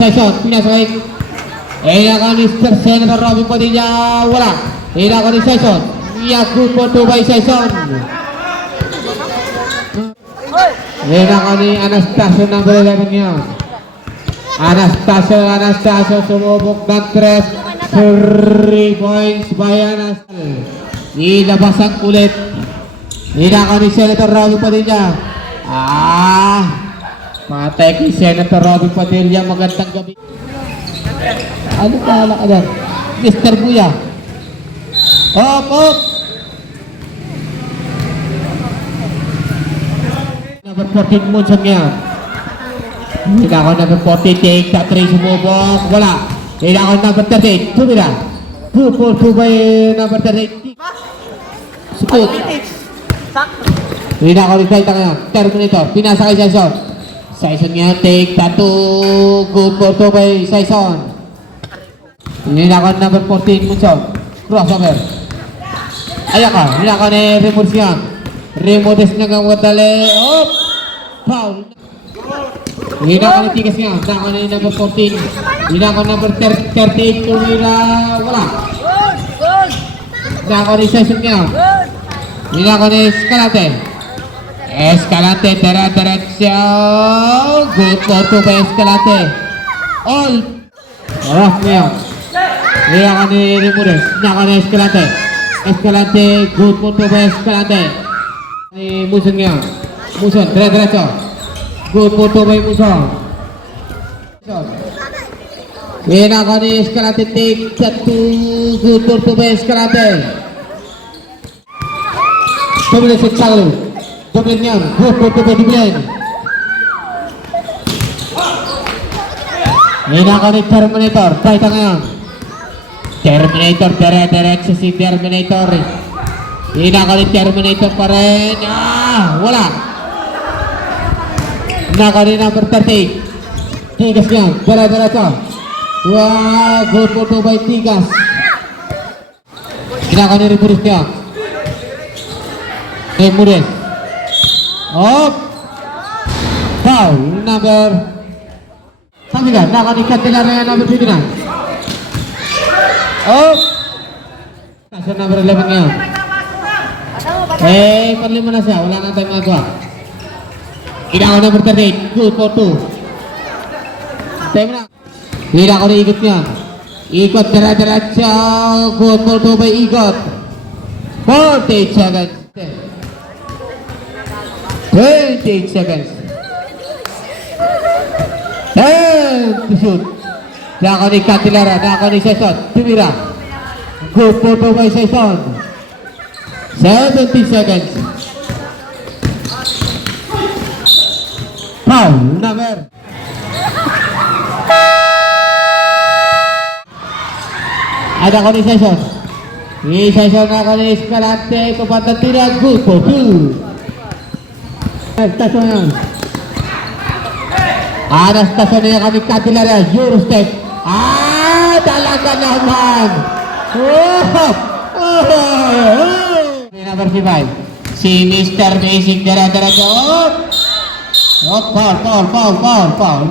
Session, pinasakay. Inakan ni Senator Robin Padilla, wala. Inakan ni Session. Yakut po 2 by Session. Inakan ni Anastasio number 11 niya. Anastasio sumubok ng 3 points by Anastasio. Nilabasan ulit. Inakan ni Senator Robin Padilla. Patay kay Senator Robin Padilla, magandang gabi. Ano kala ka doon? Mr. Buya. Op! Number 14 Munson niya. Hindi ako number 40, take that 3 sumubok. Wala. Hindi ako number 38, tumira. 2-4-2 by number 38. Sukot. Hindi ako rin tayo ngayon. Terminator, pinasa kay Saison. Saison niya, take that 2. Good for 2 by Saison. Hindi ako number 14 Munson. Crossover. Ayan ka, hindi ako ni Remodes niya. Remodes niya kang wadali. Op! Foul. Hindi ako ni Tigas niya. Hindi ako ni number 14. Hindi ako number 38. Tumira. Wala. Hindi ako ni Saison niya. Hindi ako ni Escalante. Escalante, diretso. Good for 2 by Escalante. All. Rough niya. Hindi ako ni Remodes. Hindi ako ni Escalante. Escalante, good for 2 by Escalante. Ni Muson niya. Muson, diretso. Good for 2 by Muson. Hindi ako ni Escalante. Take that 2. Good for 2 by Escalante. Doble sa Chalo. Doble niya. Good for 2 by Diblen. Hindi ako ni Terminator. Tayo ngayon. Terminator, diretso si Terminator. Hindi ako ni Terminator pa rin. Wala. Hindi ako ni number 38. Tigas niya. Diretso. Good for 2 by Tigas. Hindi ako ni Remodes niya. Remodes. Foul. Number. Sabi ka, naka ni Candelaria number 59. Nasa number 11 ngayon. Panlima na siya. Wala na tayong magawa. Hindi ako number 38. Good for 2. Time na. Hindi ako na ikot niya. Ikot, diretso. Good for 2 by ikot. 48 seconds. 28 seconds. 10 to shoot. Naka ni Candelaria, naka ni Saison. Tumira. Good for 2 by Saison. 70 seconds. Foul number. Ada ko ni Saison. Ni Saison naka ni Escalante. Kapatid tira. Good for 2. Stasyon yan. Stasyon niya kami Candelaria. Eurostep. Talaga naman. Number 5. Si Mr. Basic. Diretso. Foul.